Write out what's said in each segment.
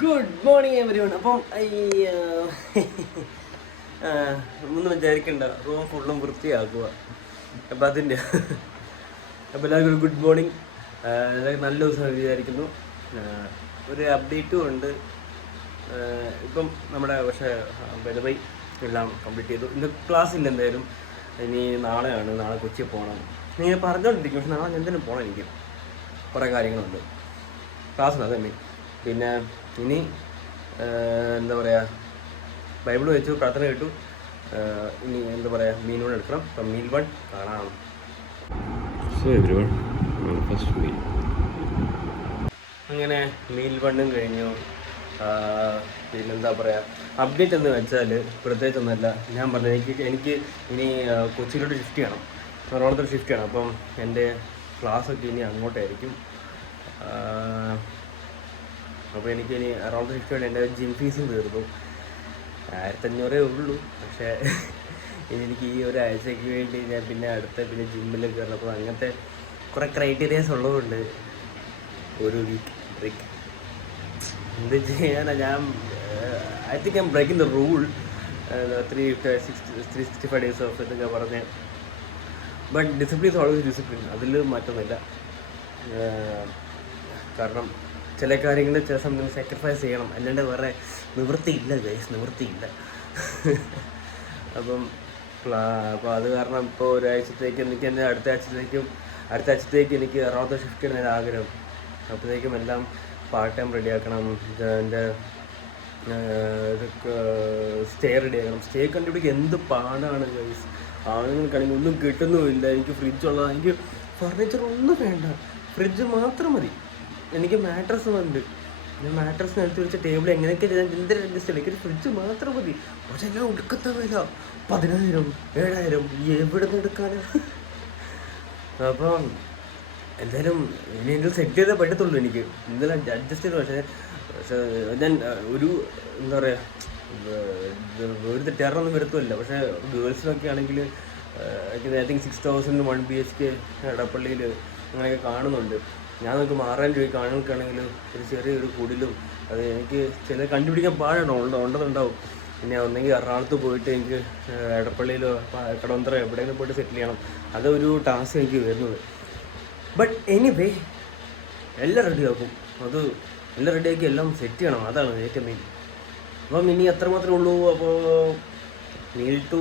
Good morning everyone. അപ്പം ഒന്നും വിചാരിക്കണ്ട, റൂം ഫുള്ളും വൃത്തിയാക്കുക. അപ്പം അതിൻ്റെ അപ്പോൾ എല്ലാവർക്കും ഒരു ഗുഡ് മോർണിംഗ്. എല്ലാവർക്കും നല്ല ദിവസം വിചാരിക്കുന്നു. ഒരു അപ്ഡേറ്റും ഉണ്ട് ഇപ്പം നമ്മുടെ. പക്ഷേ ബൈ എല്ലാം കംപ്ലീറ്റ് ചെയ്തു. ഇന്ന് ക്ലാസ് ഇല്ല എന്തായാലും. ഇനി നാളെയാണ്, നാളെ കൊച്ചി പോകണം. ഇങ്ങനെ പറഞ്ഞുകൊണ്ടിരിക്കും, പക്ഷെ നാളെ എന്തെങ്കിലും പോകണം. എനിക്ക് കുറേ കാര്യങ്ങളുണ്ട് ക്ലാസ്സിന്, അതന്നെ. പിന്നെ ഇനി എന്താ പറയുക, ബൈബിൾ വെച്ചു, പ്രാർത്ഥന കേട്ടു. ഇനി എന്താ പറയുക, മീൻ വൺ എടുക്കണം. അപ്പം മീൽ വൺ കാണാം. First meal. അങ്ങനെ മീൽ വണ്ണും കഴിഞ്ഞു. പിന്നെന്താ പറയുക, അപ്ഡേറ്റ് എന്ന് വെച്ചാൽ പ്രത്യേകിച്ചൊന്നുമല്ല. ഞാൻ പറഞ്ഞത് എനിക്ക് ഇനി കൊച്ചിയിലോട്ട് ഷിഫ്റ്റ് ചെയ്യണം, എറണാകുളത്തോട്ട് ഷിഫ്റ്റ് ചെയ്യണം. അപ്പം എൻ്റെ ക്ലാസ്സൊക്കെ ഇനി അങ്ങോട്ടായിരിക്കും. അപ്പോൾ എനിക്കിനി എറണാകുളത്ത് ഷിഫ്റ്റ് ചെയ്യണം. എൻ്റെ ജിം ഫീസും തീർന്നു, 1500 ഉള്ളൂ. പക്ഷേ ഇനി എനിക്ക് ഈ ഒരാഴ്ചയ്ക്ക് വേണ്ടി ഞാൻ പിന്നെ ജിമ്മിൽ കയറണം. അങ്ങനത്തെ കുറേ ക്രൈറ്റീരിയാസ് ഉള്ളതുകൊണ്ട് ഒരു വീക്ക് ബ്രേക്ക്. എന്ത് ചെയ്യാനാ, ഞാൻ I think I am breaking the rule. 365 days of എന്നൊക്കെ പറഞ്ഞ്. But discipline is always discipline, അതിൽ മാറ്റമൊന്നുമില്ല. കാരണം ചില കാര്യങ്ങൾ ചില സമയം സാക്രിഫൈസ് ചെയ്യണം, അല്ലാണ്ട് വേറെ നിവൃത്തിയില്ല ഗൈസ്, നിവൃത്തിയില്ല. അപ്പോൾ അത് കാരണം ഇപ്പോൾ ഒരാഴ്ചത്തേക്ക് എനിക്ക് തന്നെ അടുത്ത ആഴ്ചത്തേക്ക് എനിക്ക് എറണാകുളത്ത് ഷിഫ്റ്റ് ചെയ്യണമെന്ന് ആഗ്രഹം. അപ്പോഴത്തേക്കും എല്ലാം പാർട്ട് ടൈം റെഡിയാക്കണം. എൻ്റെ ഇതൊക്കെ സ്റ്റേ റെഡിയാക്കണം. സ്റ്റേ കണ്ടുപിടിക്കുക എന്ത് പാടാണ് ഗൈസ്. ആളുകൾക്കാണെങ്കിൽ ഒന്നും കിട്ടുന്നുമില്ല. എനിക്ക് ഫ്രിഡ്ജുള്ളതാണ്, എനിക്ക് ഫർണിച്ചർ ഒന്നും വേണ്ട, ഫ്രിഡ്ജ് മാത്രം മതി. എനിക്ക് മാട്രസ് ഉണ്ട്, ഞാൻ മാട്രസ് നിലത്ത് വെച്ച ടേബിൾ എങ്ങനെയൊക്കെ ചെയ്താൽ എന്തൊരു അഡ്ജസ്റ്റ് ചെയ്യും. എനിക്കൊരു ഫ്രിഡ്ജ് മാത്രം മതി. പക്ഷെ എല്ലാം ഒടുക്കത്തെ വില 10,000 7,000 എവിടെ നിന്ന് എടുക്കാനാണ്. അപ്പം എന്തായാലും ഇനി എന്തെങ്കിലും സെറ്റ് ചെയ്തേ പറ്റത്തുള്ളൂ. എനിക്ക് എന്തെങ്കിലും അഡ്ജസ്റ്റ് ചെയ്തു. പക്ഷേ ഞാൻ ഒരു എന്താ പറയുക, ഒരു തെറ്റാറൊന്നും വരത്തുമില്ല. പക്ഷേ ഗേൾസിനൊക്കെ ആണെങ്കിൽ ഐ തിങ്ക് 6,000 1 BHK എടപ്പള്ളിയിൽ അങ്ങനെയൊക്കെ കാണുന്നുണ്ട്. ഞാൻ നമുക്ക് മാറാൻ രൂപയ്ക്ക് ആണുങ്ങൾക്കാണെങ്കിൽ ഒരു ചെറിയൊരു കുടിലും അത് എനിക്ക് ചില കണ്ടുപിടിക്കാൻ പാടാണ്. ഉണ്ടെന്നുണ്ടാവും. പിന്നെ ഒന്നെങ്കിൽ എറണാകുളത്ത് പോയിട്ട് എനിക്ക് എടപ്പള്ളിയിലോ കടവന്തറ എവിടെയെങ്കിലും പോയിട്ട് സെറ്റിൽ ചെയ്യണം. അതൊരു ടാസ്ക് എനിക്ക് വരുന്നത്. ബട്ട് എനിവേ എല്ലാം റെഡിയാക്കും. അത് എല്ലാം റെഡിയാക്കി എല്ലാം സെറ്റ് ചെയ്യണം, അതാണ് ഏറ്റവും മെയിൻ. അപ്പം ഇനി എത്ര മാത്രമേ ഉള്ളൂ. അപ്പോൾ മീൽ 2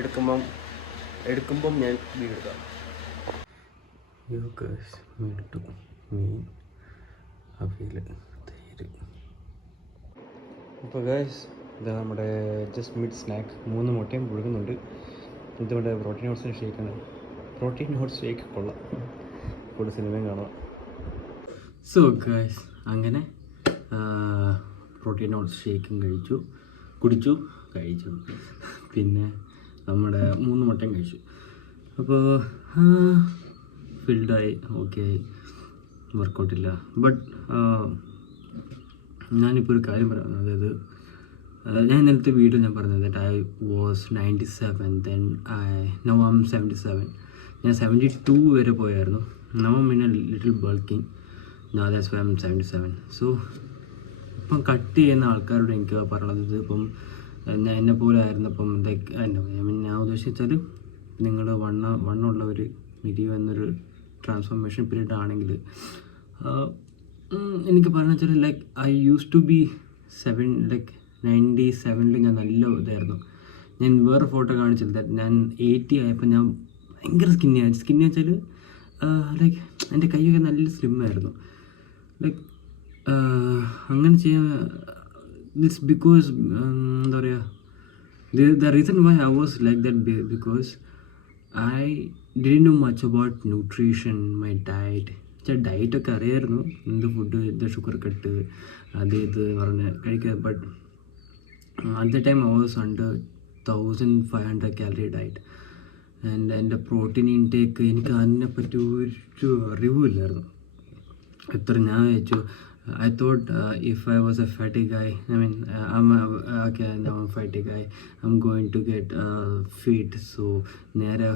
എടുക്കുമ്പം ഞാൻ വീഡിയോ എടുക്കാം. മീൽ 2 മീൻ അവിയൽ തൈര്. അപ്പോൾ ഗൈസ് ഇതാ നമ്മുടെ ജസ്റ്റ് മിഡ് സ്നാക്ക്. 3 മുട്ടയും പുഴുകുന്നുണ്ട്. ഇത് നമ്മുടെ പ്രോട്ടീൻ ഓട്സിൻ്റെ ഷേക്കാണ്. പ്രോട്ടീൻ ഓട്സ് ഷേക്ക് കൊള്ളാം, കൂടുതൽ സിനിമയും കാണാം. സോ ഗൈസ് അങ്ങനെ പ്രോട്ടീൻ ഓട്സ് ഷേക്കും കുടിച്ചു. പിന്നെ നമ്മുടെ 3 മുട്ടയും കഴിച്ചു. അപ്പോൾ ഫിൽഡായി, ഓക്കെ ആയി, വർക്കൗട്ടില്ല. ബട്ട് ഞാനിപ്പോൾ ഒരു കാര്യം പറയാം. അതായത് ഞാൻ ഇന്നലത്തെ വീഡിയോ ഞാൻ പറഞ്ഞത് that I was 97, then now I M 77. ഞാൻ 72 വരെ പോയായിരുന്നു. Now I M little ബൾക്കിങ്. Now that's why I M 77. So ഇപ്പം കട്ട് ചെയ്യുന്ന ആൾക്കാരോട് എനിക്ക് പറയുന്നത്, ഇപ്പം ഞാൻ എന്നെ പോലെ ആയിരുന്നപ്പം ഞാൻ ഉദ്ദേശിച്ചാൽ നിങ്ങൾ വണ്ണമുള്ളവർ മിരിയോ എന്നൊരു ട്രാൻസ്ഫോർമേഷൻ പീരീഡ് ആണെങ്കിൽ എനിക്ക് പറഞ്ഞു വെച്ചാൽ like I use to be 97 ഞാൻ നല്ല ഇതായിരുന്നു. ഞാൻ വേറെ ഫോട്ടോ കാണിച്ചില്ല. ഞാൻ 80 ആയപ്പോൾ ഞാൻ ഭയങ്കര സ്കിന്നി വെച്ചാൽ ലൈക്ക് എൻ്റെ കൈയൊക്കെ നല്ല സ്ലിമ്മായിരുന്നു. ലൈക്ക് അങ്ങനെ ചെയ്യാൻ ദിറ്റ്സ് ബിക്കോസ് എന്താ പറയുക, the reason why I was like that because I didn't know much about nutrition, my diet. ഡയറ്റൊക്കെ അറിയായിരുന്നു, എന്ത് ഫുഡ്, എന്ത് ഷുഗർ കട്ട്, ഇത് പറഞ്ഞ് കഴിക്കുക. But at the time I was under 1500 calorie diet. And എൻ്റെ പ്രോട്ടീൻ ഇൻടേക്ക് എനിക്ക് അതിനെപ്പറ്റി ഒരു അറിവുമില്ലായിരുന്നു. എത്ര ഞാൻ വെച്ചു, I thought if I was a fatty guy, now I'm fatty guy, I'm going to get fit. So നേരെ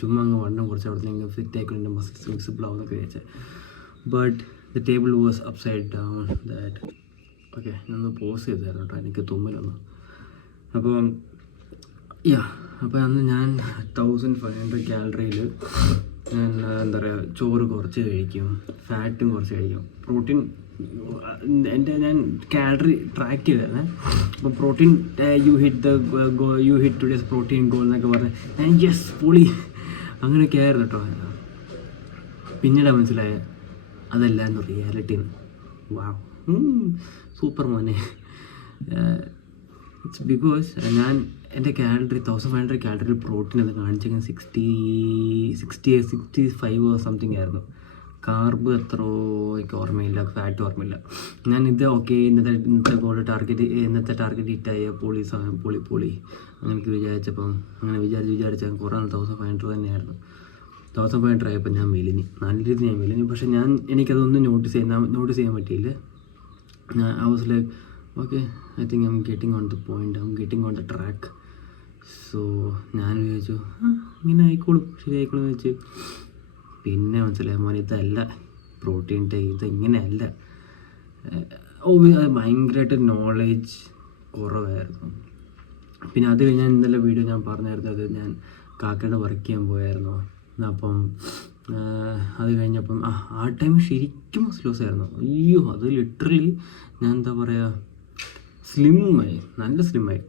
ചുമ്മാ അങ്ങ് വണ്ണം കുറച്ച് അവിടെ നിന്ന് ഫിറ്റ് ആയിക്കൊണ്ട് എൻ്റെ മസിൽസ് വിസിബിൾ ആവുന്നൊക്കെ വെച്ചാൽ. But the table was upside down ഡൗൺ. ദാറ്റ് ഓക്കെ, ഞാനൊന്ന് പോസ് ചെയ്തായിരുന്നു കേട്ടോ, എനിക്ക് തുമ്മലൊന്ന്. അപ്പോൾ അപ്പോൾ അന്ന് ഞാൻ 1500 കാലറിയിൽ ഞാൻ എന്താ പറയുക, ചോറ് കുറച്ച് കഴിക്കും, ഫാറ്റും കുറച്ച് കഴിക്കും, പ്രോട്ടീൻ ഞാൻ കാലറി ട്രാക്ക് ചെയ്തതാണ്. അപ്പോൾ protein U hit today's protein goal എന്നൊക്കെ പറഞ്ഞ് ഞാൻ യെസ് പൊളി അങ്ങനെയൊക്കെ ആയിരുന്നു കേട്ടോ. പിന്നീട് മനസ്സിലായ അതല്ലായിരുന്നു റിയാലിറ്റിന്ന്. വാവ്, സൂപ്പർ മോനെ. ഇറ്റ്സ് ബിക്കോസ് ഞാൻ എൻ്റെ കാലറി 1500 കാലറി പ്രോട്ടീൻ അത് കാണിച്ചെങ്കിൽ 65 സംതിങ് ആയിരുന്നു. കാർബ് എത്രയോ എനിക്ക് ഓർമ്മയില്ല, ഫാറ്റ് ഓർമ്മയില്ല. ഞാനിത് ഓക്കെ ഇന്നത്തെ ഗോൾ ടാർഗറ്റ് ഹിറ്റായ പൊളി അങ്ങനെ വിചാരിച്ചപ്പം അങ്ങനെ വിചാരിച്ച കുറേ 1500 തന്നെയായിരുന്നു. 1500 ആയപ്പോൾ ഞാൻ മെലിഞ്ഞു, നല്ല രീതിയിൽ ഞാൻ മെലിഞ്ഞു. പക്ഷേ എനിക്കതൊന്നും നോട്ടീസ് ചെയ്യാൻ പറ്റിയില്ല. I was like, okay, I think I'm getting on the point, I'm getting on the track. So ഞാൻ വിചാരിച്ചു ഇങ്ങനെ ശരിയായിക്കോളും വെച്ച്. പിന്നെ മനസ്സിലായി മോനെ ഇതല്ല പ്രോട്ടീൻ ഇത് ഇങ്ങനെയല്ല. ഭയങ്കരമായിട്ട് നോളേജ് കുറവായിരുന്നു. പിന്നെ അത് കഴിഞ്ഞാൽ ഇന്നലെ വീഡിയോ ഞാൻ പറഞ്ഞായിരുന്നത് ഞാൻ കാക്കയുടെ വർക്ക് ചെയ്യാൻ പോയായിരുന്നു. അപ്പം അത് കഴിഞ്ഞപ്പം ആ ടൈം ശരിക്കും മസിൽ ലോസ് ആയിരുന്നു. അയ്യോ, അത് ലിറ്ററലി ഞാൻ എന്താ പറയുക, സ്ലിമ്മായി, നല്ല സ്ലിമ്മായി.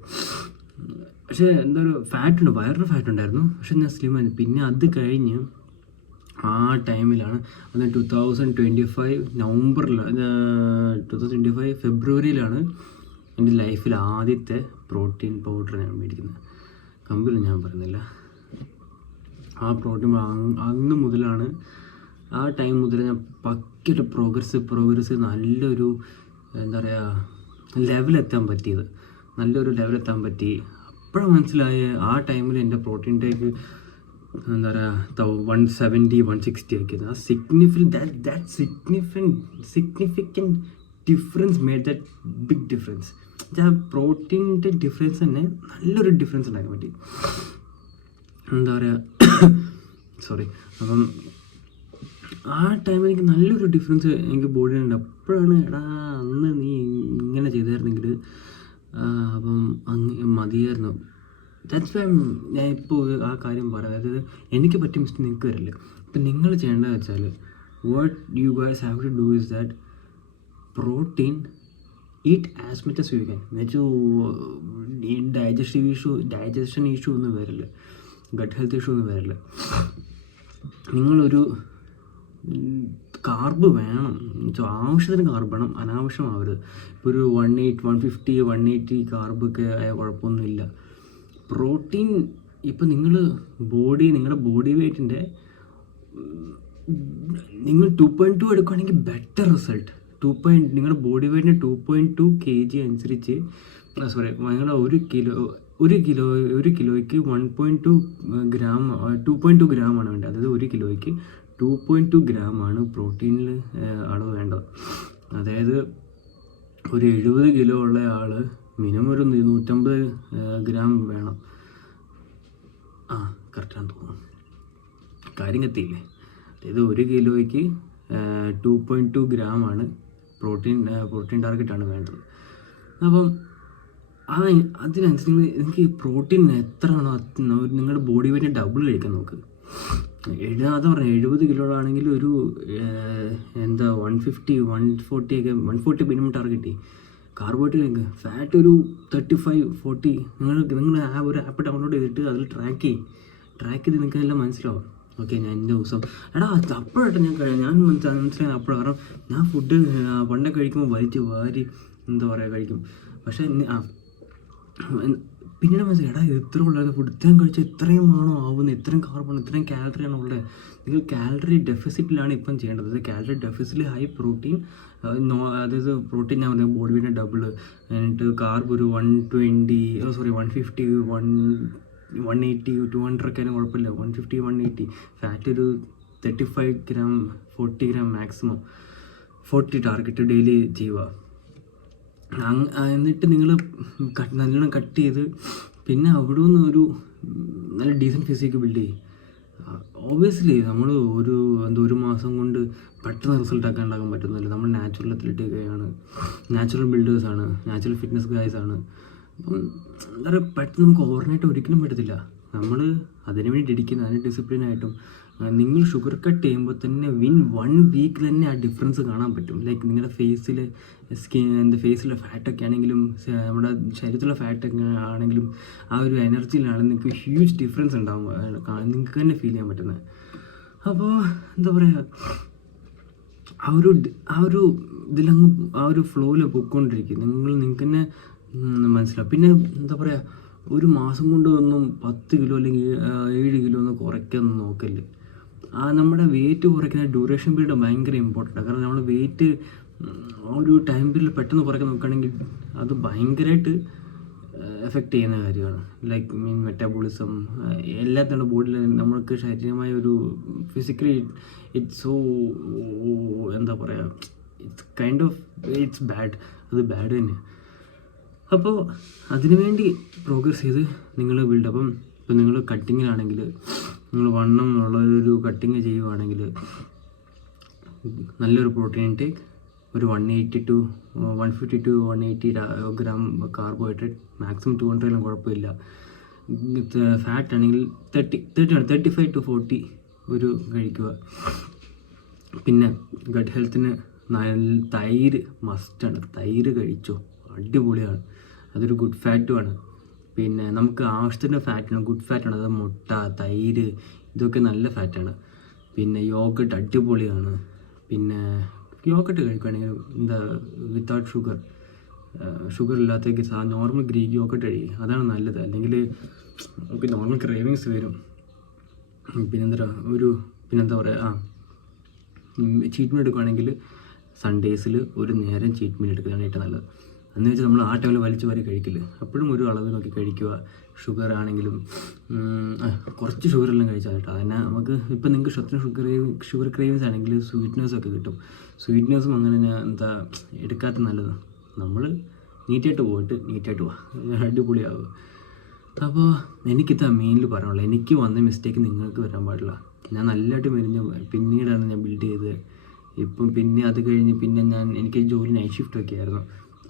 പക്ഷേ എന്താ ഒരു ഫാറ്റുണ്ട്, വയറിന് ഫാറ്റുണ്ടായിരുന്നു, പക്ഷെ ഞാൻ സ്ലിമ്മായി. പിന്നെ അത് കഴിഞ്ഞ് ആ ടൈമിലാണ്, അത് 2025 നവംബറിലാണ്, 2025 ഫെബ്രുവരിയിലാണ് എൻ്റെ ലൈഫിൽ ആദ്യത്തെ പ്രോട്ടീൻ പൗഡർ ഞാൻ മേടിക്കുന്നത്. കമ്പനി ഞാൻ പറയുന്നില്ല. ആ പ്രോട്ടീൻ അന്ന് മുതലാണ്, ആ ടൈം മുതൽ ഞാൻ പക്കയായിട്ട് പ്രോഗ്രസ് നല്ലൊരു എന്താ പറയുക ലെവലെത്താൻ പറ്റിയത്, നല്ലൊരു ലെവലെത്താൻ പറ്റി. അപ്പോഴാണ് മനസ്സിലായ ആ ടൈമിൽ എൻ്റെ പ്രോട്ടീൻ ടേക്ക് എന്താ പറയുക 170 160 ആക്കിയത്. ആ significant difference made that big difference. ആ പ്രോട്ടീൻ്റെ ഡിഫറൻസ് തന്നെ നല്ലൊരു ഡിഫറൻസ് ഉണ്ടാക്കാൻ പറ്റി. എന്താ പറയുക, സോറി. അപ്പം ആ ടൈമിൽ എനിക്ക് നല്ലൊരു ഡിഫറൻസ് എനിക്ക് ബോഡിയിലുണ്ട്. അപ്പോഴാണ് അന്ന് നീ ഇങ്ങനെ ചെയ്തായിരുന്നെങ്കിൽ അപ്പം മതിയായിരുന്നു. ദാറ്റ്സ് വൈ ഞാൻ ഇപ്പോൾ ആ കാര്യം പറയാം. അതായത് എനിക്ക് പറ്റിയ മിസ്റ്റേക്ക് നിങ്ങൾക്ക് വരില്ല. അപ്പം നിങ്ങൾ ചെയ്യേണ്ടതെന്ന് വെച്ചാൽ what you guys have to do is that protein eat as much as you can. എന്നുവെച്ചാൽ ഡൈജഷൻ ഇഷ്യൂ ഒന്നും വരില്ല, ഗട്ട് ഹെൽത്ത് ഇഷ്യൂ ഒന്നും വരില്ല. നിങ്ങളൊരു കാർബ് വേണം, ആവശ്യത്തിന് കാർബ് വേണം, അനാവശ്യമാവരുത്. ഇപ്പോൾ ഒരു 150 180 കാർബൊക്കെ ആയ കുഴപ്പമൊന്നുമില്ല. പ്രോട്ടീൻ ഇപ്പം നിങ്ങളുടെ ബോഡി വെയ്റ്റിൻ്റെ നിങ്ങൾ 2.2 എടുക്കുകയാണെങ്കിൽ ബെറ്റർ റിസൾട്ട്. നിങ്ങളുടെ ബോഡി വെയ്റ്റിന് 2.2 kg അനുസരിച്ച് നിങ്ങളുടെ ഒരു കിലോയ്ക്ക് 1.2 ഗ്രാം 2.2 ഗ്രാമാണ് വേണ്ടത്. അതായത് 1 കിലോയ്ക്ക് 2.2 ഗ്രാമാണ് പ്രോട്ടീനിൽ അളവ് വേണ്ടത്. അതായത് ഒരു 70 കിലോ ഉള്ള ആൾ മിനിമം ഒരു 150 ഗ്രാം വേണം. കറക്റ്റാന്ന് തോന്നുന്നു, കാര്യം എത്തിയില്ലേ. അതായത് 1 കിലോയ്ക്ക് 2.2 ഗ്രാമാണ് പ്രോട്ടീൻ ടാർഗറ്റാണ് വേണ്ടത്. അപ്പം അതിനനുസരിച്ച് നിങ്ങൾക്ക് പ്രോട്ടീൻ എത്രയാണോ നിങ്ങളുടെ ബോഡി വെയിറ്റ് ഡബിൾ കഴിക്കാൻ നോക്ക്. അത് പറഞ്ഞാൽ 70 കിലോ ആണെങ്കിൽ ഒരു 150 140 ഒക്കെ 140 മിനിമം ടാർഗറ്റ്. കാർബോഹൈഡ്രേറ്റ് ഫാറ്റ് ഒരു 35-40. നിങ്ങൾ ആ ഒരു ആപ്പ് ഡൗൺലോഡ് ചെയ്തിട്ട് അതിൽ ട്രാക്ക് ചെയ്ത് നിങ്ങൾക്ക് എല്ലാം മനസ്സിലാവും. ഓക്കെ, ഞാൻ എൻ്റെ ദിവസം അപ്പോഴായിട്ട് ഞാൻ മനസ്സിലായത് അപ്പോഴാണ്. കാരണം ഞാൻ ഫുഡ് പണ്ടേ കഴിക്കുമ്പോൾ വാരി എന്താ പറയുക കഴിക്കും. പക്ഷേ പിന്നീട് മനസ്സിലായി ഇത്ര ഉള്ളത് ഫുഡ് ഇത്രയും കഴിച്ചാൽ ഇത്രയും ആണോ ആവുന്നത്, ഇത്രയും കാർബൺ ഇത്രയും കാലറിയാണോ ഉള്ളത്. നിങ്ങൾ കാലറി ഡെഫിസിറ്റിലാണ് ഇപ്പം ചെയ്യേണ്ടത്. അതായത് കാലറി ഡെഫിസിറ്റിൽ ഹൈ പ്രോട്ടീൻ, അതായത് പ്രോട്ടീൻ ഞാൻ പറഞ്ഞത് ബോഡി വെയിറ്റ് ഡബിൾ, എന്നിട്ട് കാർബ് ഒരു 150 180 200 ഒക്കെ ആയാലും കുഴപ്പമില്ല. 150 180 ഫാറ്റ് ഒരു 35 gram 40 gram maximum 40 target daily ചെയ്യുക. എന്നിട്ട് നിങ്ങൾ നല്ലോണം കട്ട് ചെയ്ത് പിന്നെ അവിടെ നിന്ന് ഒരു നല്ല ഡീസൻറ്റ് ഫിസിക്ക് ബിൽഡ് ചെയ്യും. ഓബിയസ്ലി നമ്മൾ ഒരു മാസം കൊണ്ട് പെട്ടെന്ന് റിസൾട്ട് ഒക്കെ ഉണ്ടാക്കാൻ പറ്റുന്നില്ല. നമ്മൾ നാച്ചുറൽ അത്ലറ്റിക്കാണ്, നാച്ചുറൽ ബിൽഡേഴ്സാണ്, നാച്ചുറൽ ഫിറ്റ്നസ് ഗായ്സാണ്. അപ്പം എന്താ പറയുക, പെട്ടെന്ന് നമുക്ക് ഓവർനൈറ്റ് ഒരിക്കലും പറ്റത്തില്ല. നമ്മൾ അതിനു വേണ്ടി ഡെഡിക്കുന്ന, അതിന് ഡിസിപ്ലിനായിട്ടും നിങ്ങൾ ഷുഗർ കട്ട് ചെയ്യുമ്പോൾ തന്നെ 1 വീക്കിൽ തന്നെ ആ ഡിഫറൻസ് കാണാൻ പറ്റും. ലൈക്ക് നിങ്ങളുടെ ഫേസിലെ ഫാറ്റൊക്കെ ആണെങ്കിലും നമ്മുടെ ശരീരത്തിലുള്ള ഫാറ്റൊക്കെ ആണെങ്കിലും ആ ഒരു എനർജിയിലാണ് നിങ്ങൾക്ക് ഹ്യൂജ് ഡിഫറൻസ് ഉണ്ടാവും, നിങ്ങൾക്ക് തന്നെ ഫീൽ ചെയ്യാൻ പറ്റുന്നത്. അപ്പോൾ എന്താ പറയുക, ആ ഒരു ഇതിലങ്ങ് ആ ഒരു ഫ്ലോയിൽ പൊയ്ക്കൊണ്ടിരിക്കും. നിങ്ങൾക്ക് തന്നെ മനസ്സിലാവും. പിന്നെ എന്താ പറയുക, ഒരു മാസം കൊണ്ട് ഒന്നും 10 കിലോ അല്ലെങ്കിൽ 7 കിലോ ഒന്നും കുറയ്ക്കാനൊന്നും നോക്കല്ലേ. നമ്മുടെ വെയിറ്റ് കുറയ്ക്കുന്ന ഡ്യൂറേഷൻ പീരീഡ് ഭയങ്കര ഇമ്പോർട്ടൻ്റ്. കാരണം നമ്മൾ വെയിറ്റ് ഒരു ടൈം പീരീഡിൽ പെട്ടെന്ന് കുറയ്ക്കാൻ നോക്കുകയാണെങ്കിൽ അത് ഭയങ്കരമായിട്ട് എഫക്റ്റ് ചെയ്യുന്ന കാര്യമാണ്. ലൈക്ക് മെറ്റാബോളിസം എല്ലാത്തിനുള്ള ബോഡിയിൽ നമ്മൾക്ക് ശാരീരികമായ ഒരു ഫിസിക്കലി ഇറ്റ്സ് സോ എന്താ പറയുക, ഇറ്റ്സ് ബാഡ്. അത് ബാഡ് തന്നെ. അപ്പോൾ അതിനുവേണ്ടി പ്രോഗ്രസ് ചെയ്ത് നിങ്ങൾ ബിൽഡപ്പം ഇപ്പം നിങ്ങൾ കട്ടിങ്ങിലാണെങ്കിൽ, നിങ്ങൾ വണ്ണം ഉള്ളൊരു കട്ടിങ് ചെയ്യുവാണെങ്കിൽ നല്ലൊരു പ്രോട്ടീൻ ഇൻടേക്ക്, ഒരു 180 to 150 to 180 gram carbohydrate, maximum 200 കുഴപ്പമില്ല. ഫാറ്റ് ആണെങ്കിൽ 35 to 40 ഒരു കഴിക്കുക. പിന്നെ ഗട്ട് ഹെൽത്തിന് തൈര് മസ്റ്റാണ്. തൈര് കഴിച്ചോ, അടിപൊളിയാണ്. അതൊരു ഗുഡ് ഫാറ്റുമാണ്. പിന്നെ നമുക്ക് ആവശ്യത്തിൻ്റെ ഫാറ്റാണ്, ഗുഡ് ഫാറ്റാണ്. അത് മുട്ട, തൈര്, ഇതൊക്കെ നല്ല ഫാറ്റാണ്. പിന്നെ യോഗട്ട് അടിപൊളിയാണ്. പിന്നെ യോഗട്ട് കഴിക്കുകയാണെങ്കിൽ എന്താ വിത്തൗട്ട് ഷുഗർ ഇല്ലാത്തേക്ക് നോർമൽ ഗ്രീക്ക് യോഗട്ട് കഴിക്കും, അതാണ് നല്ലത്. അല്ലെങ്കിൽ നമുക്ക് നോർമൽ ക്രേവിങ്സ് വരും. പിന്നെന്താ പറയുക, ചീറ്റ് മീൽ എടുക്കുകയാണെങ്കിൽ സൺഡേസിൽ ഒരു നേരം ചീറ്റ് മീൽ എടുക്കുകയാണ് ഏറ്റവും നല്ലത്. എന്ന് വെച്ചാൽ നമ്മൾ ആ ടൈമിൽ വലിച്ചു വാരി കഴിക്കില്ല, അപ്പോഴും ഒരു അളവ് നോക്കി കഴിക്കുക. ഷുഗർ ആണെങ്കിലും കുറച്ച് ഷുഗറെല്ലാം കഴിച്ചാൽ കേട്ടോ. അതിനെ നമുക്ക് ഇപ്പം നിങ്ങൾക്ക് ഷുഗർ ക്രേവിങ്സ് ആണെങ്കിൽ സ്വീറ്റ്നസ്സൊക്കെ കിട്ടും. സ്വീറ്റ്നസ്സും അങ്ങനെ എന്താ എടുക്കാത്ത നല്ലത്. നമ്മൾ നീറ്റായിട്ട് പോവാ, അടിപൊളിയാവുക. അപ്പോൾ എനിക്കിതാ മെയിനിൽ പറയാനുള്ളത്. എനിക്ക് വന്ന മിസ്റ്റേക്ക് നിങ്ങൾക്ക് വരാൻ പാടില്ല. ഞാൻ നല്ലതായിട്ട് പിന്നീടാണ് ഞാൻ ബിൽഡ് ചെയ്തത്. ഇപ്പം പിന്നെ അത് കഴിഞ്ഞ് എനിക്ക് ജോലി നൈറ്റ് ഷിഫ്റ്റൊക്കെ ആയിരുന്നു.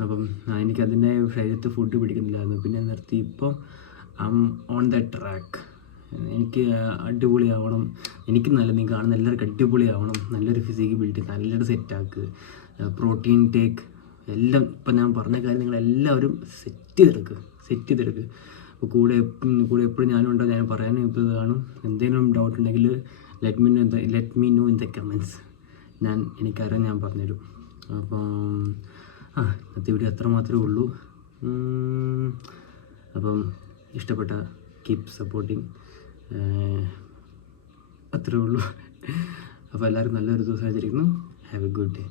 അപ്പം എനിക്കതിൻ്റെ ശരീരത്തിൽ ഫുഡ് പിടിക്കുന്നില്ലായിരുന്നു. പിന്നെ നിർത്തി. ഇപ്പം ഓൺ ദ ട്രാക്ക്. എനിക്ക് അടിപൊളിയാവണം, എനിക്ക് നിങ്ങൾ കാണുന്ന എല്ലാവർക്കും അടിപൊളിയാവണം. നല്ലൊരു ഫിസിക്ക് ബിൽഡ് ചെയ്ത് നല്ലൊരു സെറ്റാക്ക്, പ്രോട്ടീൻ ടേക്ക് എല്ലാം ഇപ്പം ഞാൻ പറഞ്ഞ കാര്യം നിങ്ങളെല്ലാവരും സെറ്റ് ചെയ്തെടുക്കുക. അപ്പോൾ കൂടെ എപ്പോഴും ഞാനും ഉണ്ടാവും. ഞാൻ പറയാനും ഇപ്പോൾ കാണും. എന്തെങ്കിലും ഡൗട്ട് ഉണ്ടെങ്കിൽ let me know in the comments. എനിക്കറിയാം, ഞാൻ പറഞ്ഞുതരും. അപ്പം ഇന്നത്തെ വീഡിയോ അത്ര മാത്രമേ ഉള്ളൂ. അപ്പം ഇഷ്ടപ്പെട്ട കീപ് സപ്പോർട്ടിങ്, അത്രേ ഉള്ളൂ. അപ്പോൾ എല്ലാവരും നല്ലൊരു ദിവസം ആചരിക്കുന്നു. Have A good day.